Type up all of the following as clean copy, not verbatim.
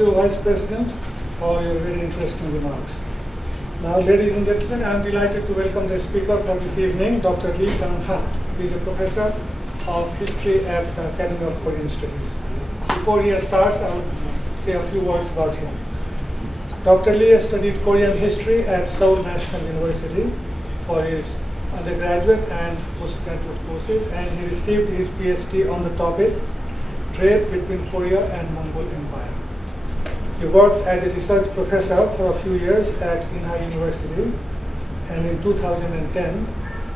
you, Vice President, for your very interesting remarks. Now, ladies and gentlemen, I am delighted to welcome the speaker for this evening, Dr. Kang Hahn. He is a professor of history at the Academy of Korean Studies. Before he starts, I will say a few words about him. Dr. Lee studied Korean history at Seoul National University for his undergraduate and postgraduate courses, and he received his PhD on the topic Trade between Korea and Mongol Empire. He worked as a research professor for a few years at Inha University, and in 2010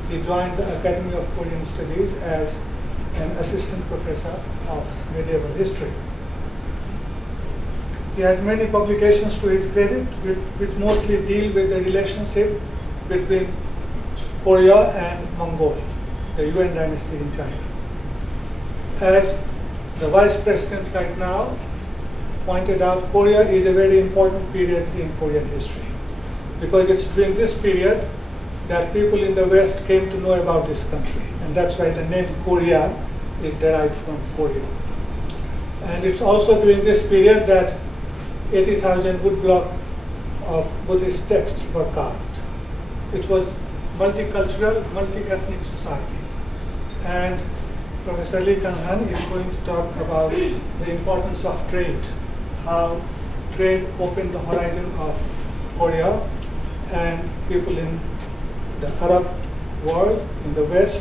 he joined the Academy of Korean Studies as an assistant professor of medieval history. He has many publications to his credit, which mostly deal with the relationship between Korea and Mongol, the Yuan dynasty in China. As the Vice President right now pointed out, Korea is a very important period in Korean history, because it's during this period that people in the West came to know about this country, and that's why the name Korea is derived from Korea. And it's also during this period that 80,000 woodblock of Buddhist texts were carved. It was multicultural, multi-ethnic society. And Professor Kang Hahn is going to talk about the importance of trade, how trade opened the horizon of Korea, and people in the Arab world, in the West,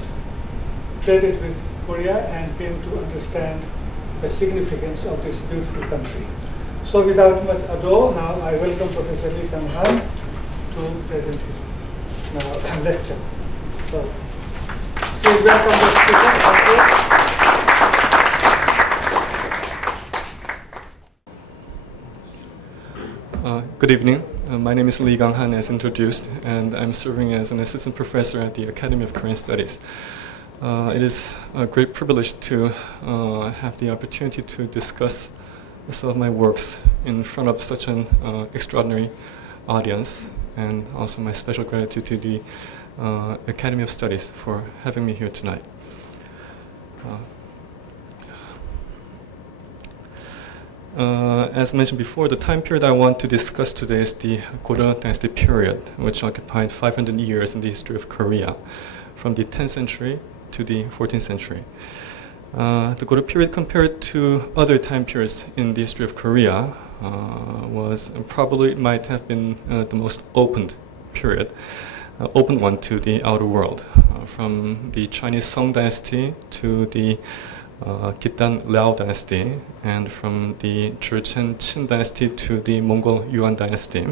traded with Korea and came to understand the significance of this beautiful country. So without much ado, now I welcome Professor Kang Hahn to present his lecture. So, please welcome the speaker. Good evening. My name is Kang Hahn, as introduced, and I'm serving as an assistant professor at the Academy of Korean Studies. It is a great privilege to have the opportunity to discuss some of my works in front of such an extraordinary audience, and also my special gratitude to the Academy of Studies for having me here tonight. As mentioned before, the time period I want to discuss today is the Goryeo Dynasty period, which occupied 500 years in the history of Korea, from the 10th century to the 14th century. The Goryeo period, compared to other time periods in the history of Korea, was probably might have been the most opened period, open one to the outer world, from the Chinese Song Dynasty to the Khitan Liao Dynasty, and from the Joseon Qin Dynasty to the Mongol Yuan Dynasty.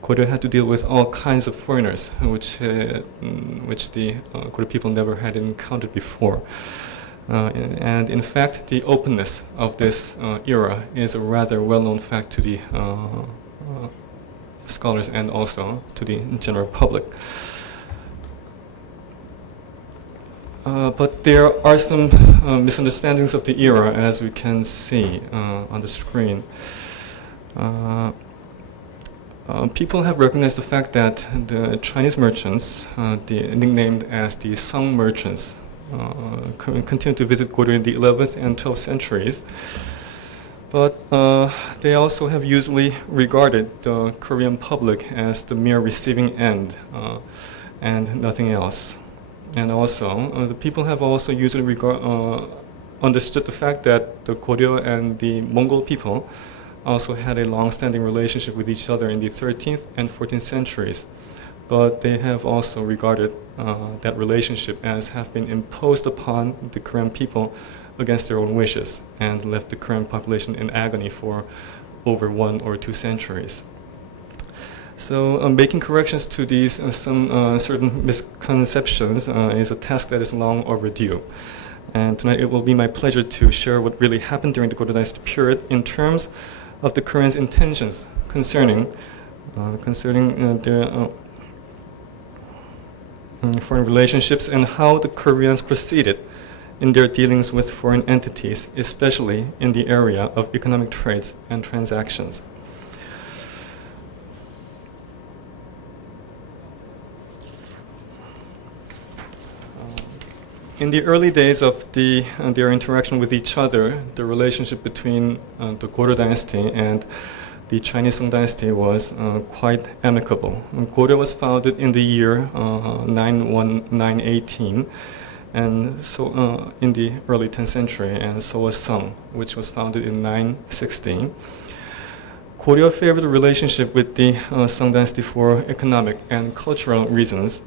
Korea had to deal with all kinds of foreigners, which the Korean people never had encountered before. And in fact, the openness of this era is a rather well-known fact to the scholars and also to the general public. But there are some misunderstandings of the era, as we can see on the screen. People have recognized the fact that the Chinese merchants, nicknamed as the Song merchants, continued to visit Goryeo in the 11th and 12th centuries. But they also have usually regarded the Korean public as the mere receiving end and nothing else. And also, the people have also usually understood the fact that the Goryeo and the Mongol people also had a long-standing relationship with each other in the 13th and 14th centuries. But they have also regarded that relationship as have been imposed upon the Korean people against their own wishes, and left the Korean population in agony for over 1 or 2 centuries. So making corrections to these some certain misconceptions is a task that is long overdue. And tonight it will be my pleasure to share what really happened during the Goryeo Dynasty period in terms of the Koreans' intentions concerning their foreign relationships, and how the Koreans proceeded in their dealings with foreign entities, especially in the area of economic trades and transactions. In the early days of their interaction with each other, the relationship between the Goryeo Dynasty and the Chinese Song Dynasty was quite amicable. Goryeo was founded in the year 918, and so in the early 10th century, and so was Song, which was founded in 960. Goryeo favored a relationship with the Song Dynasty for economic and cultural reasons,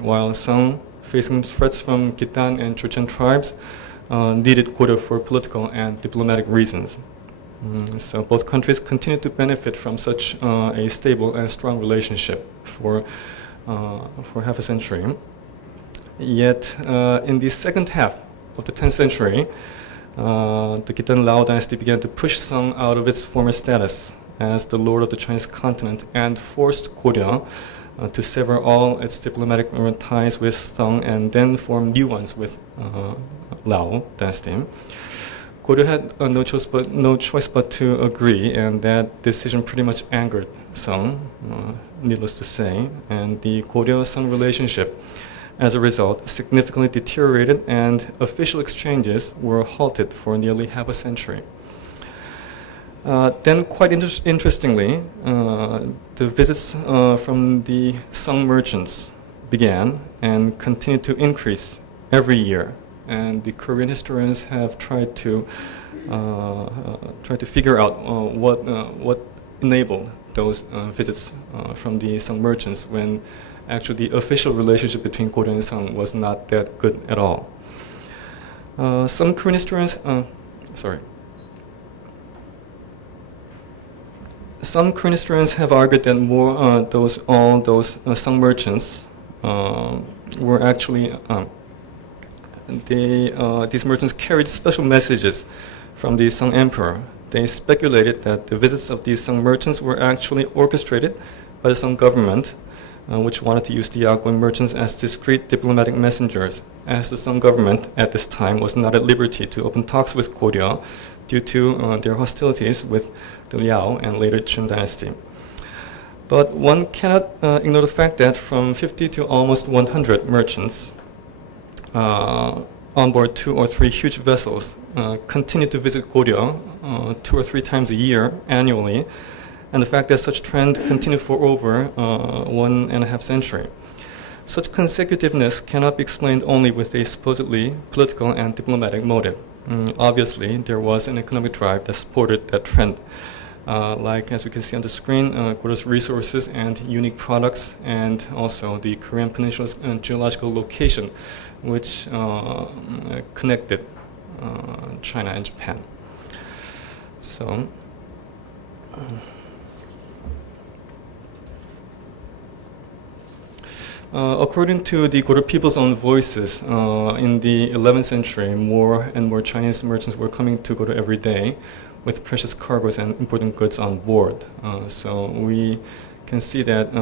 while Song, facing threats from Khitan and Chochen tribes, needed Goryeo for political and diplomatic reasons. So both countries continued to benefit from such a stable and strong relationship for half a century. Yet in the second half of the 10th century, the Khitan Lao dynasty began to push Song out of its former status as the lord of the Chinese continent and forced Goryeo to sever all its diplomatic ties with Song and then form new ones with Lao dynasty. Goryeo had no choice but to agree, and that decision pretty much angered Song, needless to say, and the Goryeo-Song relationship, as a result, significantly deteriorated, and official exchanges were halted for nearly half a century. Then, quite interestingly, the visits from the Song merchants began and continued to increase every year. And the Korean historians have tried to figure out what enabled those visits from the Song merchants when actually the official relationship between Goryeo and Song was not that good at all. Some Korean historians, Some Korean historians have argued that all those Song merchants were actually these merchants carried special messages from the Song emperor. They speculated that the visits of these Song merchants were actually orchestrated by the Song government, which wanted to use the outgoing merchants as discreet diplomatic messengers, as the Song government at this time was not at liberty to open talks with Goryeo due to their hostilities with the Liao and later Chun dynasty. But one cannot ignore the fact that from 50 to almost 100 merchants on board 2 or 3 huge vessels continued to visit Goryeo 2 or 3 times a year annually, and the fact that such trend continued for over 1.5 century. Such consecutiveness cannot be explained only with a supposedly political and diplomatic motive. Obviously, there was an economic drive that supported that trend. Like as we can see on the screen, Goryeo's resources and unique products, and also the Korean Peninsula's geological location, which connected China and Japan. So, according to the Goryeo people's own voices, in the 11th century, more and more Chinese merchants were coming to Goryeo every day with precious cargoes and important goods on board. So we can see that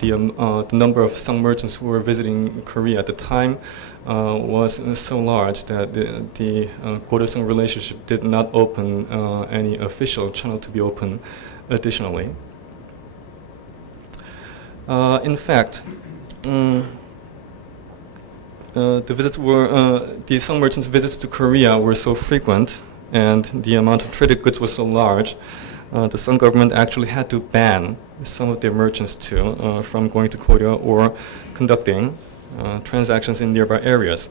the number of Song merchants who were visiting Korea at the time was so large that the Goryeo-Song relationship did not open any official channel to be open additionally. In fact, the Song merchants' visits to Korea were so frequent, and the amount of traded goods was so large, the Song government actually had to ban some of their merchants too from going to Goryeo or conducting transactions in nearby areas.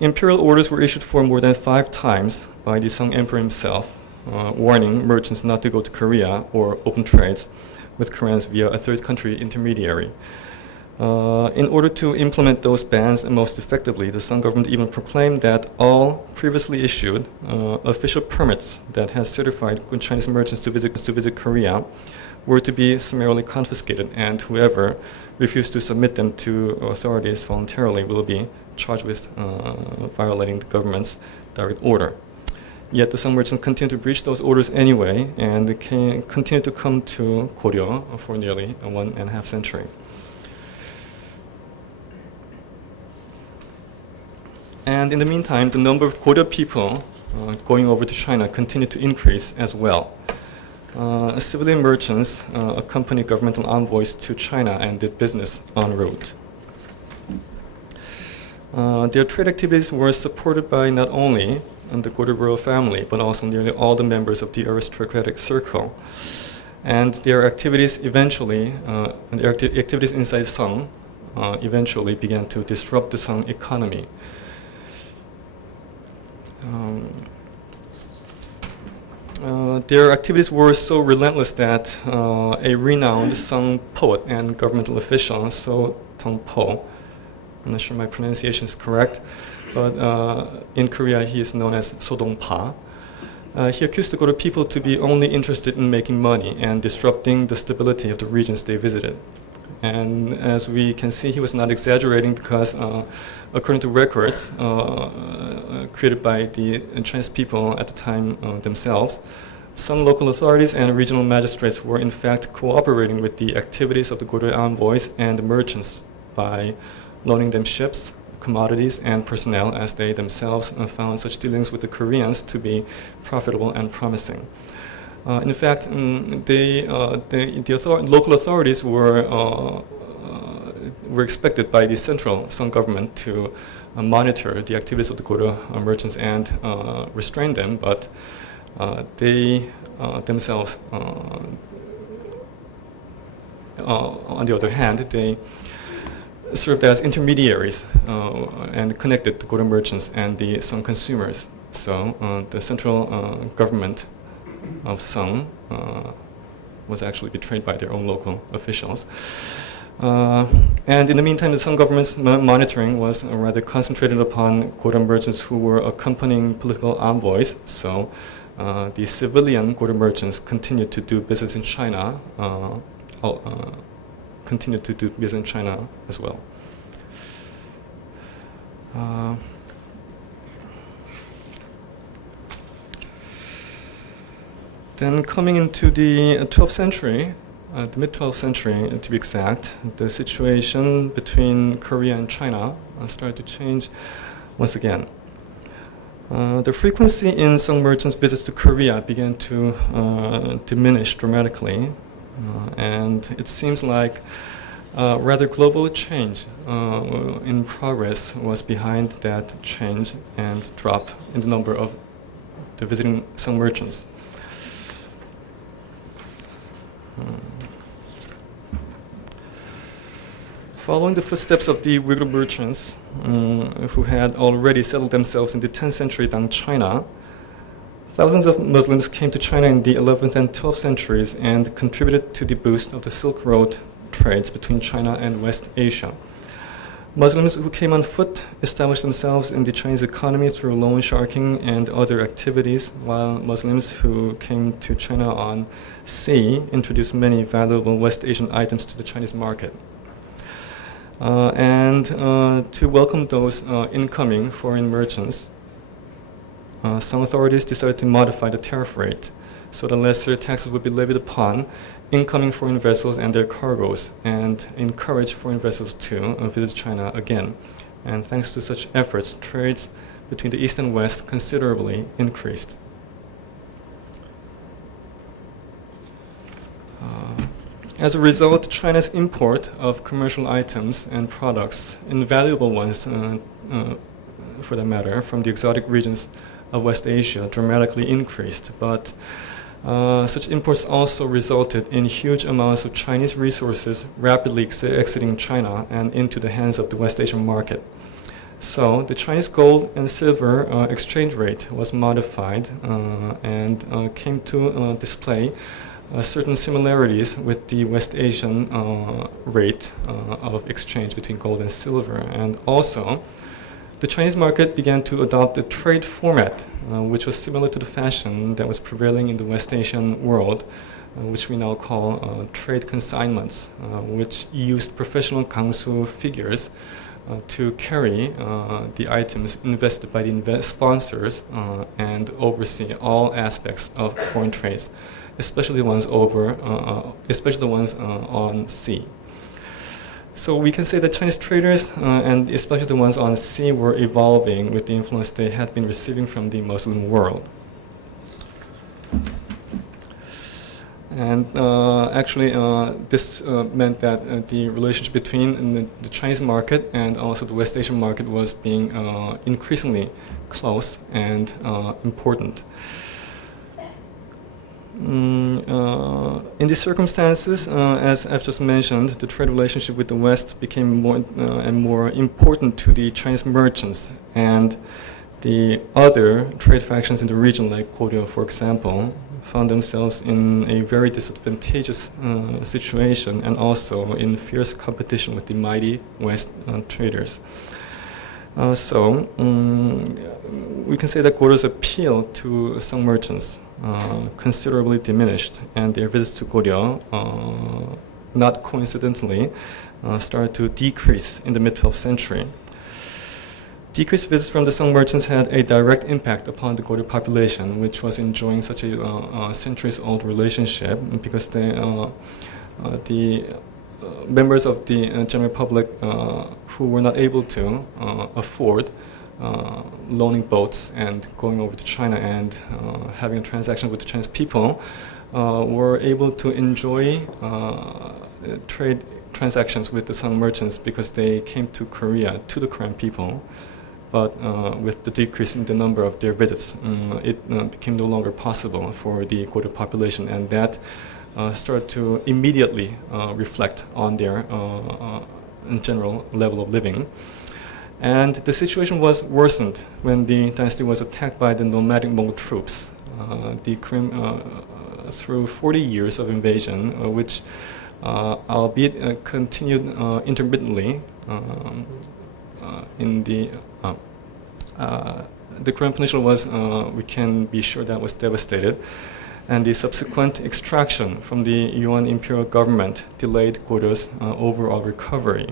Imperial orders were issued for more than 5 times by the Song emperor himself, warning merchants not to go to Korea or open trades with Koreans via a third country intermediary. In order to implement those bans most effectively, the Song government even proclaimed that all previously issued official permits that had certified Chinese merchants to visit Korea were to be summarily confiscated, and whoever refused to submit them to authorities voluntarily will be charged with violating the government's direct order. Yet the Song merchants continued to breach those orders anyway, and they continued to come to Goryeo for nearly 1.5 century. And in the meantime, the number of Goryeo people going over to China continued to increase as well. Civilian merchants accompanied governmental envoys to China and did business en route. Their trade activities were supported by not only the Goryeo family, but also nearly all the members of the aristocratic circle. And their activities eventually, activities inside Song, eventually began to disrupt the Song economy. Their activities were so relentless that a renowned Song poet and governmental official, So Tong-po, I'm not sure my pronunciation is correct, but in Korea he is known as So Dong-pa. He accused the Goryeo people to be only interested in making money and disrupting the stability of the regions they visited. And as we can see, he was not exaggerating because, according to records created by the Chinese people at the time themselves, some local authorities and regional magistrates were in fact cooperating with the activities of the Goryeo envoys and the merchants by loaning them ships, commodities, and personnel, as they themselves found such dealings with the Koreans to be profitable and promising. In fact, local authorities were expected by the central Song government to monitor the activities of the Goryeo merchants and restrain them, but they themselves, on the other hand, they served as intermediaries and connected the Goryeo merchants and the Song consumers. So the central government of Song was actually betrayed by their own local officials. And in the meantime, the Song government's monitoring was rather concentrated upon Goryeo merchants who were accompanying political envoys. So the civilian Goryeo merchants continued to do business in China, as well. Then coming into the 12th century, the mid-12th century to be exact, the situation between Korea and China started to change once again. The frequency in Song merchants' visits to Korea began to diminish dramatically, and it seems like rather global change in progress was behind that change and drop in the number of the visiting Song merchants. Following the footsteps of the Uyghur merchants who had already settled themselves in the 10th century Tang China, thousands of Muslims came to China in the 11th and 12th centuries and contributed to the boost of the Silk Road trades between China and West Asia. Muslims who came on foot established themselves in the Chinese economy through loan sharking and other activities, while Muslims who came to China on sea introduced many valuable West Asian items to the Chinese market. And to welcome those incoming foreign merchants, some authorities decided to modify the tariff rate so that lesser taxes would be levied upon incoming foreign vessels and their cargoes, and encourage foreign vessels to visit China again. And thanks to such efforts, trades between the East and West considerably increased. As a result, China's import of commercial items and products, invaluable ones for that matter, from the exotic regions of West Asia dramatically increased. But such imports also resulted in huge amounts of Chinese resources rapidly exiting China and into the hands of the West Asian market. So the Chinese gold and silver exchange rate was modified and came to display certain similarities with the West Asian rate of exchange between gold and silver. And also, the Chinese market began to adopt a trade format, which was similar to the fashion that was prevailing in the West Asian world, which we now call trade consignments, which used professional gangsu figures to carry the items invested by the sponsors and oversee all aspects of foreign trades, especially the ones on sea. So we can say that Chinese traders, and especially the ones on sea, were evolving with the influence they had been receiving from the Muslim world. And actually, this meant that the relationship between the Chinese market and also the West Asian market was being increasingly close and important. In these circumstances, as I've just mentioned, the trade relationship with the West became more and more important to the Chinese merchants, and the other trade factions in the region, like Goryeo, for example, found themselves in a very disadvantageous situation and also in fierce competition with the mighty West traders. So we can say that Goryeo's appeal to some merchants considerably diminished, and their visits to Goryeo, not coincidentally, started to decrease in the mid-12th century. Decreased visits from the Song merchants had a direct impact upon the Goryeo population, which was enjoying such a centuries-old relationship, because the members of the general public who were not able to afford loaning boats and going over to China and having a transaction with the Chinese people were able to enjoy trade transactions with the Song merchants because they came to Korea, to the Korean people. But with the decrease in the number of their visits, it became no longer possible for the Goryeo population, and that started to immediately reflect on their general level of living. And the situation was worsened when the dynasty was attacked by the nomadic Mongol troops. Through 40 years of invasion, which albeit continued intermittently in the Korean Peninsula was, we can be sure that was devastated, and the subsequent extraction from the Yuan imperial government delayed Goryeo's overall recovery.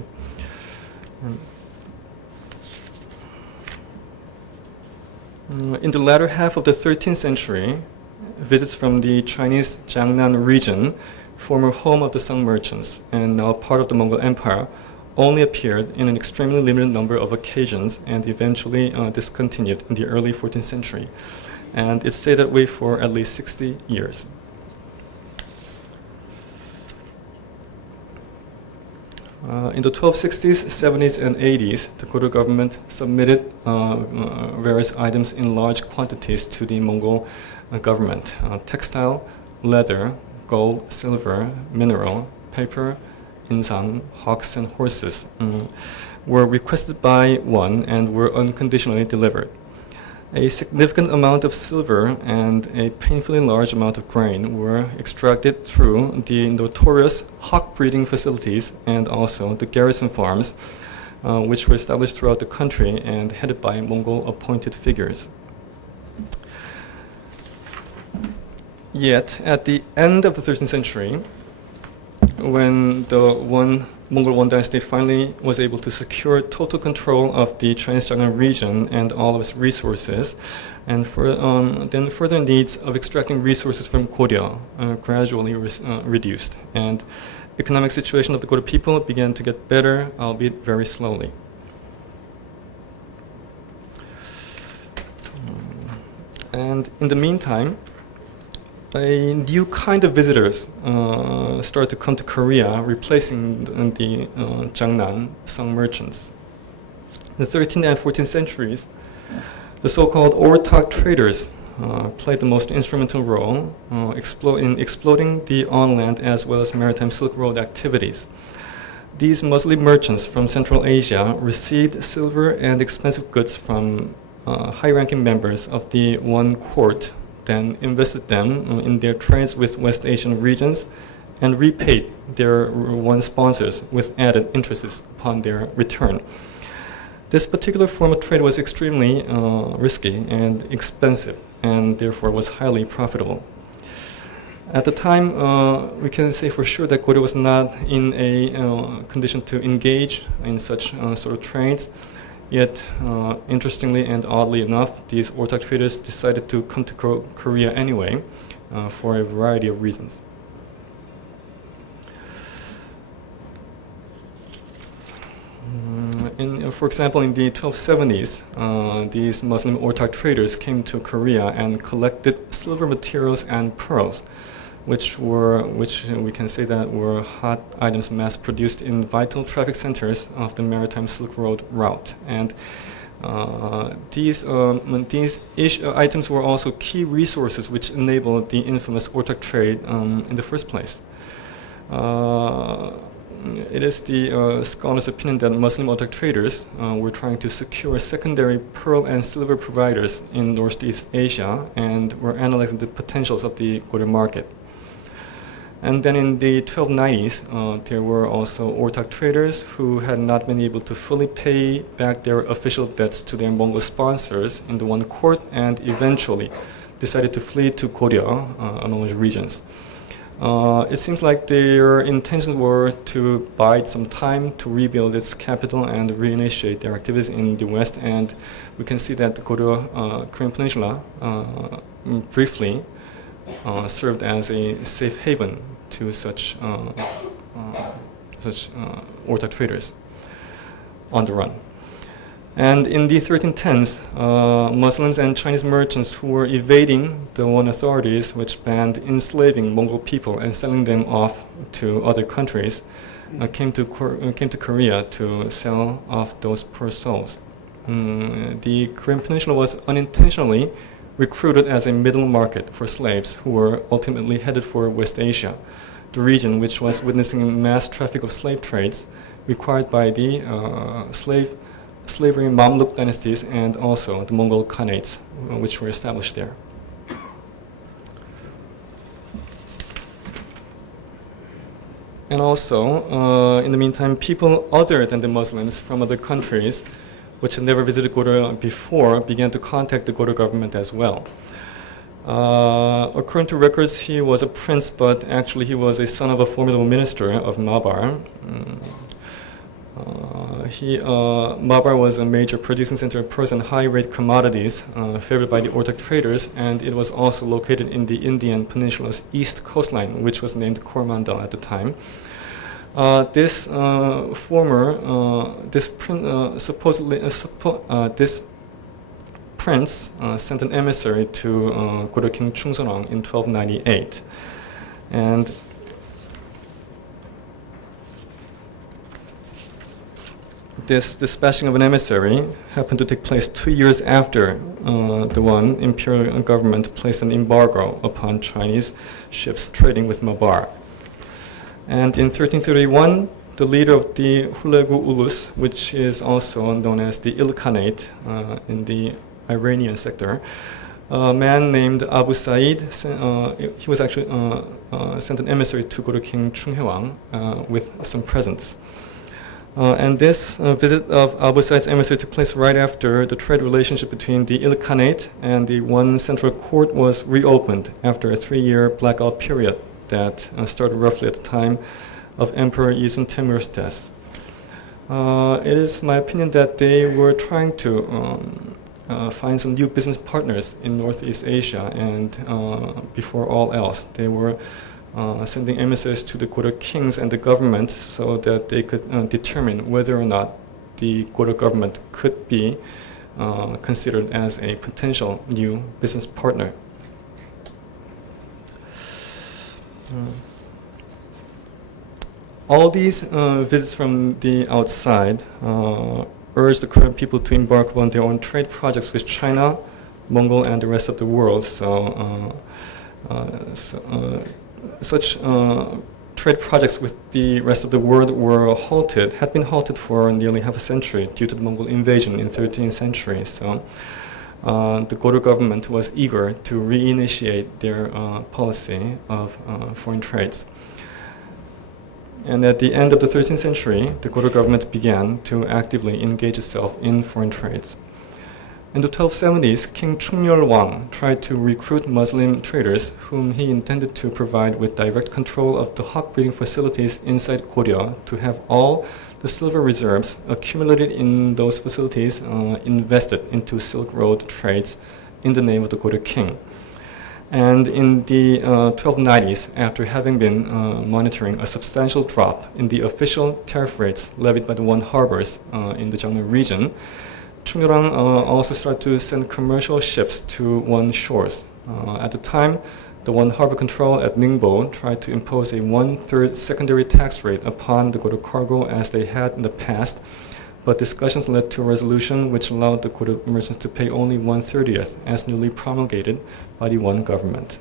In the latter half of the 13th century, visits from the Chinese Jiangnan region, former home of the Song merchants and now part of the Mongol Empire, only appeared in an extremely limited number of occasions and eventually discontinued in the early 14th century. And it stayed that way for at least 60 years. In the 1260s, 70s, and 80s, the Goryeo government submitted various items in large quantities to the Mongol government. Textile, leather, gold, silver, mineral, paper, insan, hawks, and horses were requested by one and were unconditionally delivered. A significant amount of silver and a painfully large amount of grain were extracted through the notorious hawk breeding facilities and also the garrison farms, which were established throughout the country and headed by Mongol appointed figures. Yet, at the end of the 13th century, when the Mongol One dynasty finally was able to secure total control of the Chinese Jiangnan region and all of its resources, and then further needs of extracting resources from Goryeo gradually reduced, and economic situation of the Goryeo people began to get better, albeit very slowly. And in the meantime, a new kind of visitors started to come to Korea, replacing the Jiangnan Song merchants. In the 13th and 14th centuries, the so-called Ortok traders played the most instrumental role in exploding the on-land as well as maritime Silk Road activities. These Muslim merchants from Central Asia received silver and expensive goods from high-ranking members of the One court, then invested them in their trades with West Asian regions and repaid their One sponsors with added interests upon their return. This particular form of trade was extremely risky and expensive, and therefore was highly profitable. At the time, we can say for sure that Goryeo was not in a condition to engage in such sort of trades. Yet, interestingly and oddly enough, these Ortok traders decided to come to Korea anyway for a variety of reasons. For example, in the 1270s, these Muslim Ortok traders came to Korea and collected silver materials and pearls, which we can say that were hot items mass produced in vital traffic centers of the maritime Silk Road route. And these items were also key resources which enabled the infamous ortak trade in the first place. It is the scholars' opinion that Muslim ortak traders were trying to secure secondary pearl and silver providers in Northeast Asia and were analyzing the potentials of the Goryeo market. And then in the 1290s, there were also ortak traders who had not been able to fully pay back their official debts to their Mongol sponsors in the one court and eventually decided to flee to Goryeo along those regions. It seems like their intentions were to bide some time to rebuild its capital and reinitiate their activities in the West, and we can see that the Goryeo Korean Peninsula briefly served as a safe haven to such ortak traders on the run. And in the 1310s, Muslims and Chinese merchants who were evading the one authorities which banned enslaving Mongol people and selling them off to other countries came to Korea to sell off those poor souls. The Korean Peninsula was unintentionally recruited as a middle market for slaves who were ultimately headed for West Asia, the region which was witnessing a mass traffic of slave trades required by the slavery Mamluk dynasties and also the Mongol Khanates, which were established there. And also, in the meantime, people other than the Muslims from other countries, which had never visited Goryeo before, began to contact the Goryeo government as well. According to records, he was a prince, but actually he was a son of a formidable minister of Mabar. Mabar was a major producing center of pearls and high-rate commodities favored by the ortak traders, and it was also located in the Indian Peninsula's east coastline, which was named Coromandel at the time. This prince sent an emissary to Goryeo King Chungseonang in 1298, and this dispatching of an emissary happened to take place 2 years after the one imperial government placed an embargo upon Chinese ships trading with Mabar. And in 1331, the leader of the Hulegu Ulus, which is also known as the Ilkhanate in the Iranian sector, a man named Abu Sa'id, he was actually sent an emissary to Goryeo King Chunghewang with some presents. And this visit of Abu Sa'id's emissary took place right after the trade relationship between the Ilkhanate and the one central court was reopened after a 3-year blackout period that started roughly at the time of Emperor Yisun Temur's death. It is my opinion that they were trying to find some new business partners in Northeast Asia, and before all else, they were sending emissaries to the Goryeo kings and the government so that they could determine whether or not the Goryeo government could be considered as a potential new business partner. All these visits from the outside urged the Korean people to embark upon their own trade projects with China, Mongol, and the rest of the world. Such trade projects with the rest of the world had been halted for nearly half a century due to the Mongol invasion in the 13th century. So the Goryeo government was eager to reinitiate their policy of foreign trades. And at the end of the 13th century, the Goryeo government began to actively engage itself in foreign trades. In the 1270s, King Chungnyeol Wang tried to recruit Muslim traders whom he intended to provide with direct control of the hawk breeding facilities inside Goryeo to have all the silver reserves accumulated in those facilities invested into Silk Road trades in the name of the Goryeo king. And in the 1290s, after having been monitoring a substantial drop in the official tariff rates levied by the One Harbors in the Jeongneung region, Chungnyeol also started to send commercial ships to One shores. At the time, the One Harbor Control at Ningbo tried to impose a 1/3 secondary tax rate upon the Goryeo cargo as they had in the past, but discussions led to a resolution which allowed the Goryeo merchants to pay only 1/30th as newly promulgated by the One government.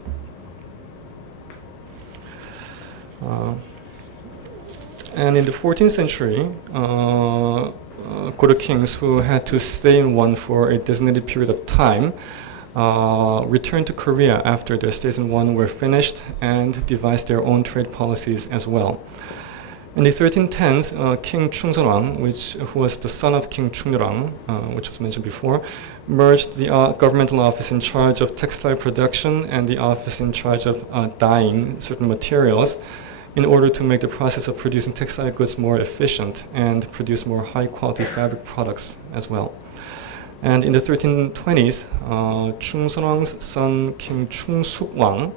And in the 14th century, Goryeo kings who had to stay in One for a designated period of time returned to Korea after their stays in One were finished and devised their own trade policies as well. In the 1310s, King Chungseolwang, who was the son of King Chungnyeorang, which was mentioned before, merged the governmental office in charge of textile production and the office in charge of dyeing certain materials in order to make the process of producing textile goods more efficient and produce more high-quality fabric products as well. And in the 1320s, Chungseolwang's son, King Chungsukwang,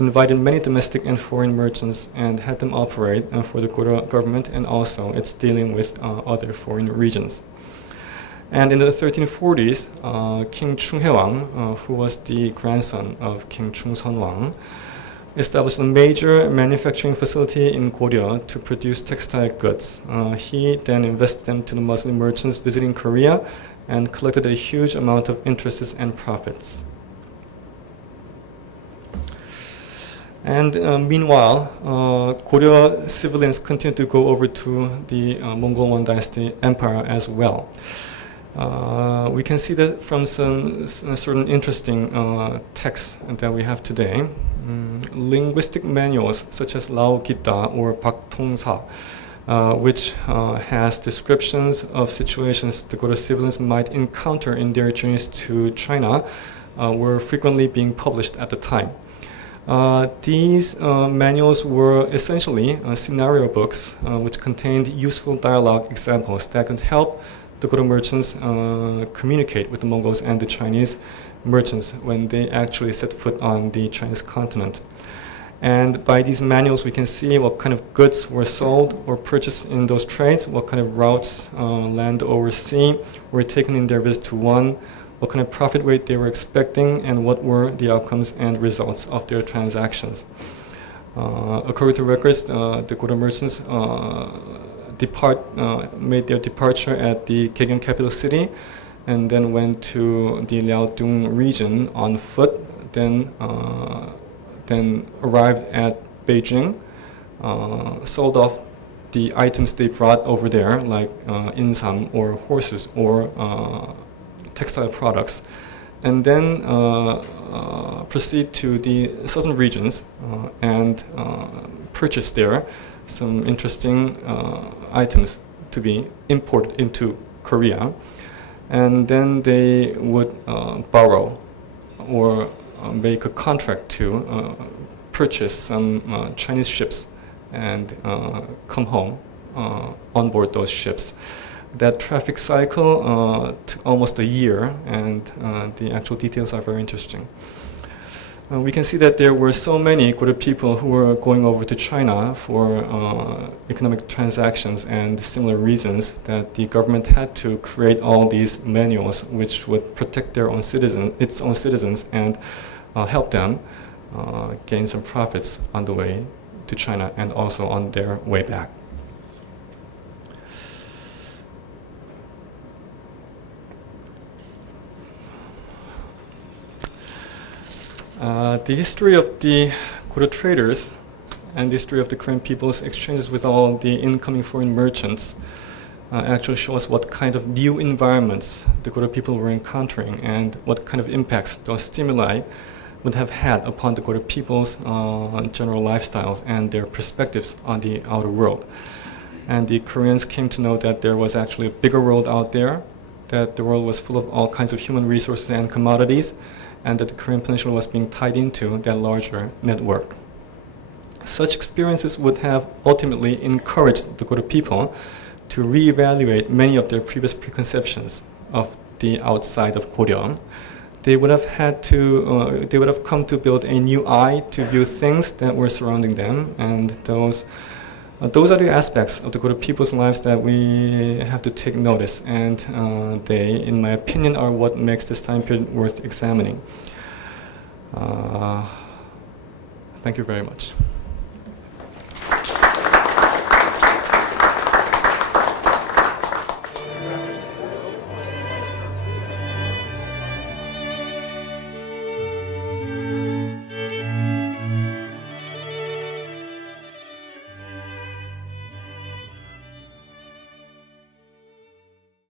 invited many domestic and foreign merchants and had them operate for the Goryeo government and also its dealing with other foreign regions. And in the 1340s, King Chunghaewang, who was the grandson of King Chungseonwang, established a major manufacturing facility in Goryeo to produce textile goods. He then invested them to the Muslim merchants visiting Korea and collected a huge amount of interests and profits. And meanwhile, Goryeo civilians continued to go over to the Mongol One Dynasty Empire as well. We can see that from some certain interesting texts that we have today. Linguistic manuals such as Lao Gita or Pak Tongsa, which has descriptions of situations the Goryeo civilians might encounter in their journeys to China, were frequently being published at the time. These manuals were essentially scenario books which contained useful dialogue examples that could help the Goryeo merchants communicate with the Mongols and the Chinese merchants when they actually set foot on the Chinese continent. And by these manuals, we can see what kind of goods were sold or purchased in those trades, what kind of routes, land over sea, were taken in their visit to One, what kind of profit rate they were expecting, and what were the outcomes and results of their transactions. According to records, the Goryeo merchants made their departure at the Gyeonggi capital city, and then went to the Liaodong region on foot, then arrived at Beijing, sold off the items they brought over there, like insam or horses or textile products, and then proceed to the southern regions and purchase there some interesting items to be imported into Korea. And then they would borrow or make a contract to purchase some Chinese ships and come home on board those ships. That traffic cycle took almost a year, and the actual details are very interesting. We can see that there were so many Goryeo people who were going over to China for economic transactions and similar reasons that the government had to create all these manuals which would protect its own citizens, and help them gain some profits on the way to China and also on their way back. The history of the Goryeo traders and the history of the Korean people's exchanges with all the incoming foreign merchants actually show us what kind of new environments the Goryeo people were encountering and what kind of impacts those stimuli would have had upon the Goryeo people's general lifestyles and their perspectives on the outer world. And the Koreans came to know that there was actually a bigger world out there, that the world was full of all kinds of human resources and commodities, and that the Korean peninsula was being tied into that larger network. Such experiences would have ultimately encouraged the Goryeo people to reevaluate many of their previous preconceptions of the outside of Goryeo. They would have come to build a new eye to view things that were surrounding them, and those are the aspects of the Goryeo people's lives that we have to take notice, and they, in my opinion, are what makes this time period worth examining. Thank you very much.